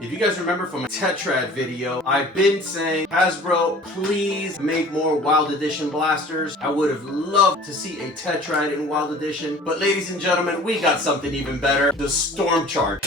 If you guys remember from a Tetrad video, I've been saying, Hasbro, please make more Wild Edition blasters. I would have loved to see a Tetrad in Wild Edition, but ladies and gentlemen, we got something even better, the Stormcharge.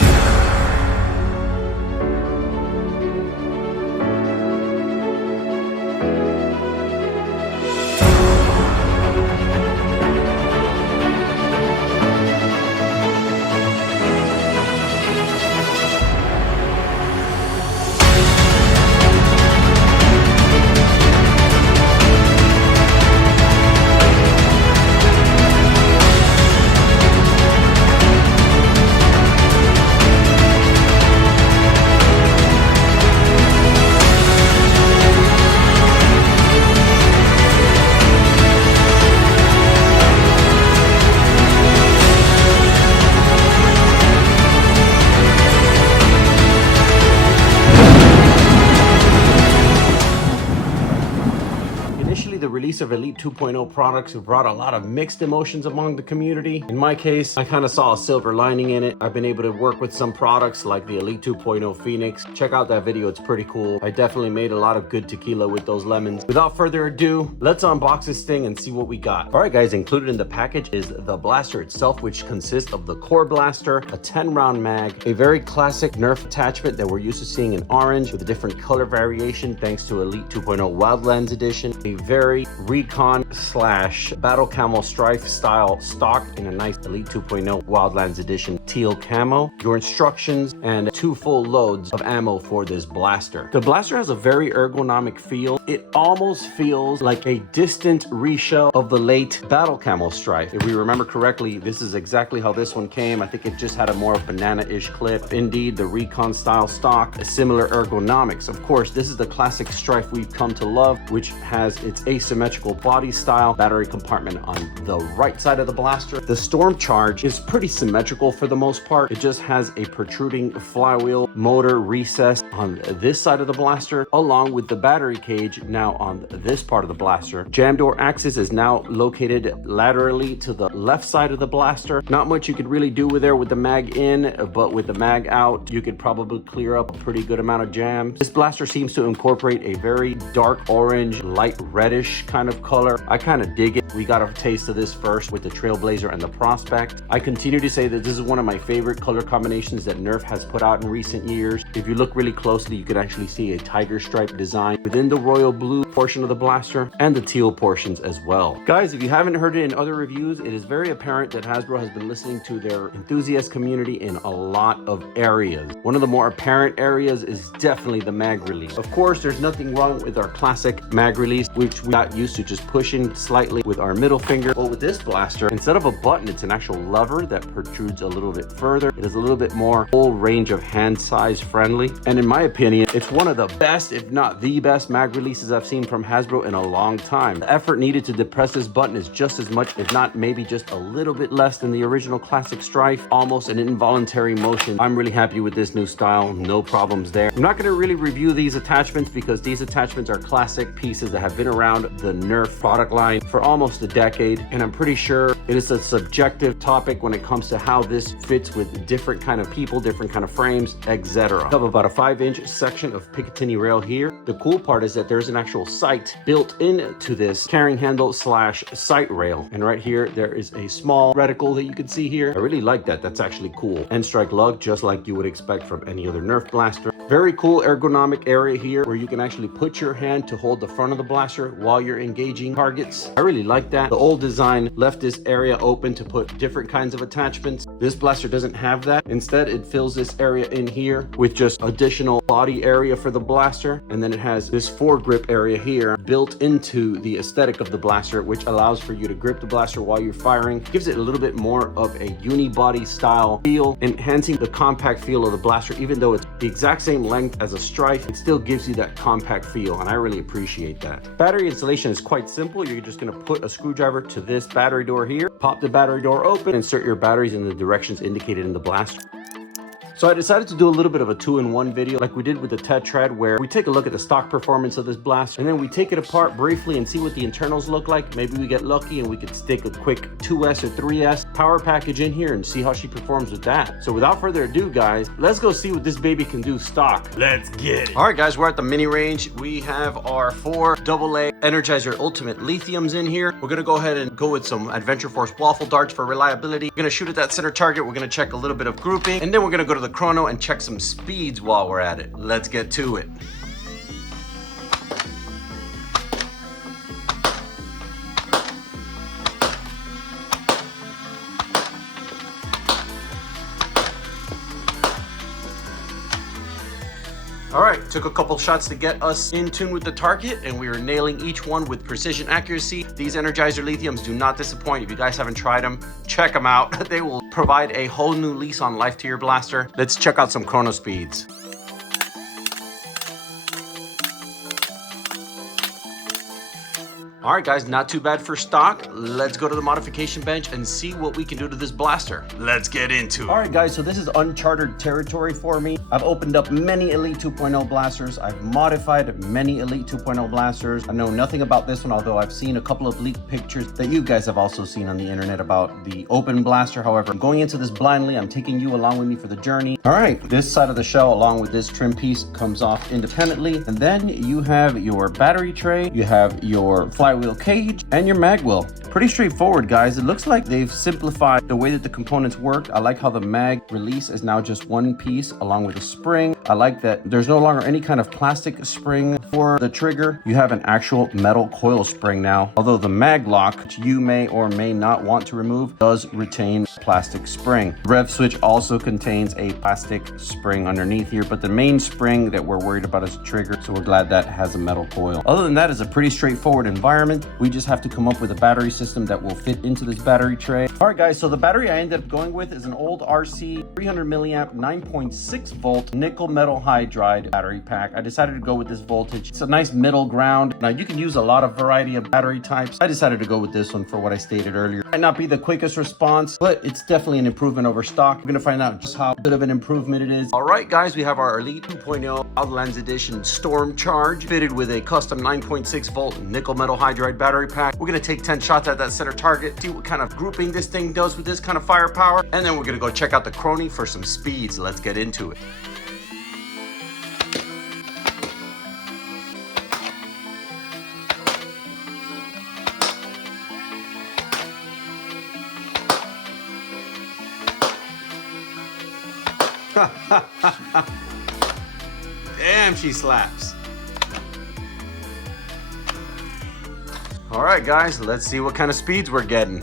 The release of Elite 2.0 products have brought a lot of mixed emotions among the community. In my case, I kind of saw a silver lining in it. I've been able to work with some products like the Elite 2.0 Phoenix. Check out that video, it's pretty cool. I definitely made a lot of good tequila with those lemons. Without further ado, let's unbox this thing and see what we got. All right guys, included in the package is the blaster itself, which consists of the core blaster, a 10-round mag, a very classic Nerf attachment that we're used to seeing in orange with a different color variation thanks to Elite 2.0 Wildlands edition, a very recon slash battle camo Stryfe style stock in a nice Elite 2.0 Wildlands edition teal camo, your instructions, and 2 full loads of ammo for this blaster. The blaster has a very ergonomic feel. It almost feels like a distant reshell of the late battle camo Stryfe. If we remember correctly, this is exactly how this one came. I think it just had a more banana-ish clip. Indeed, the recon style stock, a similar ergonomics. Of course, this is the classic Stryfe we've come to love, which has its asymmetrical body style, battery compartment on the right side of the blaster. The Stormcharge is pretty symmetrical for the most part. It just has a protruding flywheel motor recess on this side of the blaster, along with the battery cage now on this part of the blaster. Jam door axis is now located laterally to the left side of the blaster. Not much you could really do with there with the mag in, but with the mag out, you could probably clear up a pretty good amount of jams. This blaster seems to incorporate a very dark orange, light reddish kind of color. I kind of dig it. We got a taste of this first with the Trailblazer and the Prospect. I continue to say that this is one of my favorite color combinations that Nerf has put out in recent years. If you look really closely, you could actually see a tiger stripe design within the royal blue portion of the blaster and the teal portions as well. Guys, if you haven't heard it in other reviews, it is very apparent that Hasbro has been listening to their enthusiast community in a lot of areas. One of the more apparent areas is definitely the mag release. Of course, there's nothing wrong with our classic mag release, which we got used to just pushing slightly with our middle finger. But with this blaster, instead of a button, it's an actual lever that protrudes a little bit further. It is a little bit more full range of hand size friendly. And in my opinion, it's one of the best, if not the best mag releases I've seen from Hasbro in a long time. The effort needed to depress this button is just as much, if not maybe just a little bit less than the original classic Stryfe. Almost an involuntary motion. I'm really happy with this new style. No problems there. I'm not going to really review these attachments because these attachments are classic pieces that have been around the Nerf product line for almost a decade, and I'm pretty sure it is a subjective topic when it comes to how this fits with different kind of people, different kind of frames, etc. I have about a 5-inch section of Picatinny rail here. The cool part is that there's an actual sight built into this carrying handle slash sight rail, and right here there is a small reticle that you can see here. I really like that. That's actually cool. End strike lug, just like you would expect from any other Nerf blaster. Very cool ergonomic area here where you can actually put your hand to hold the front of the blaster while you're engaging targets. I really like that. The old design left this area open to put different kinds of attachments. This blaster doesn't have that. Instead, it fills this area in here with just additional body area for the blaster. And then it has this foregrip area here built into the aesthetic of the blaster, which allows for you to grip the blaster while you're firing. Gives it a little bit more of a unibody style feel, enhancing the compact feel of the blaster. Even though it's the exact same length as a Stryfe, it still gives you that compact feel, and I really appreciate that. Battery installation is quite simple. You're just going to put a screwdriver to this battery door here, pop the battery door open, insert your batteries in the directions indicated in the blaster. So I decided to do a little bit of a 2-in-1 video like we did with the Tetrad, where we take a look at the stock performance of this blaster and then we take it apart briefly and see what the internals look like. Maybe we get lucky and we could stick a quick 2S or 3S power package in here and see how she performs with that. So without further ado, guys, let's go see what this baby can do stock. Let's get it. All right, guys, we're at the mini range. We have our 4 AA Energizer Ultimate Lithiums in here. We're gonna go ahead and go with some Adventure Force waffle darts for reliability. We're gonna shoot at that center target. We're gonna check a little bit of grouping, and then we're gonna go to the chrono and check some speeds while we're at it. Let's get to it. All right, took a couple shots to get us in tune with the target, and we are nailing each one with precision accuracy. These Energizer Lithiums do not disappoint. If you guys haven't tried them, check them out. They will provide a whole new lease on life to your blaster. Let's check out some chrono speeds. All right, guys, not too bad for stock. Let's go to the modification bench and see what we can do to this blaster. Let's get into it. All right, guys, so this is uncharted territory for me. I've opened up many Elite 2.0 blasters. I've modified many Elite 2.0 blasters. I know nothing about this one, although I've seen a couple of leaked pictures that you guys have also seen on the internet about the open blaster. However, I'm going into this blindly. I'm taking you along with me for the journey. All right, this side of the shell, along with this trim piece, comes off independently. And then you have your battery tray, you have your flywheel cage, and your mag wheel. Pretty straightforward, guys. It looks like they've simplified the way that the components work. I like how the mag release is now just one piece along with a spring. I like that there's no longer any kind of plastic spring for the trigger. You have an actual metal coil spring now, although the mag lock, which you may or may not want to remove, does retain plastic spring. The rev switch also contains a plastic spring underneath here, but the main spring that we're worried about is the trigger, so we're glad that has a metal coil. Other than that, it's a pretty straightforward environment. We just have to come up with a battery system that will fit into this battery tray. All right, guys, so the battery I ended up going with is an old RC 300 milliamp 9.6 volt nickel metal hydride battery pack. I decided to go with this voltage. It's a nice middle ground. Now, you can use a lot of variety of battery types. I decided to go with this one for what I stated earlier. Might not be the quickest response, but it's definitely an improvement over stock. We're gonna find out just how good of an improvement it is. All right, guys, we have our Elite 2.0 Wildlands Edition Stormcharge fitted with a custom 9.6 volt nickel metal hydride battery pack. We're gonna take 10 shots at that center target, see what kind of grouping this thing does with this kind of firepower, and then we're gonna go check out the Crony for some speeds. Let's get into it. Damn, she slaps. All right, guys, let's see what kind of speeds we're getting.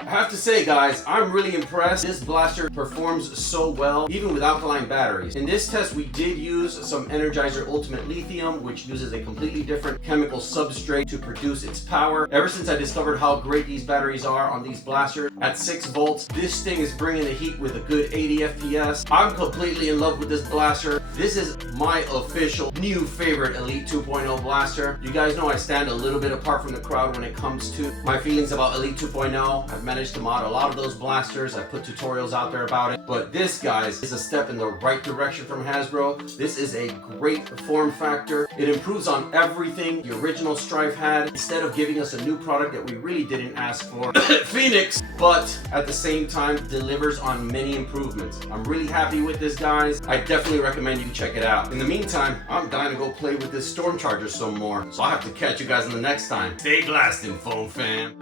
I have to say, guys, I'm really impressed. This blaster performs so well, even with alkaline batteries. In this test, we did use some Energizer Ultimate Lithium, which uses a completely different chemical substrate to produce its power. Ever since I discovered how great these batteries are on these blasters, at 6 volts, this thing is bringing the heat with a good 80 FPS. I'm completely in love with this blaster. This is my official new favorite Elite 2.0 blaster. You guys know I stand a little bit apart from the crowd when it comes to my feelings about Elite 2.0. I've managed to mod a lot of those blasters. I put tutorials out there about it, but this, guys, is a step in the right direction from Hasbro. This is a great form factor. It improves on everything the original Stryfe had. Instead of giving us a new product that we really didn't ask for, Phoenix, but at the same time delivers on many improvements. I'm really happy with this, guys. I definitely recommend you check it out. In the meantime, I'm dying to go play with this Stormcharger some more, so I'll have to catch you guys in the next time. Stay blasting, foam fam.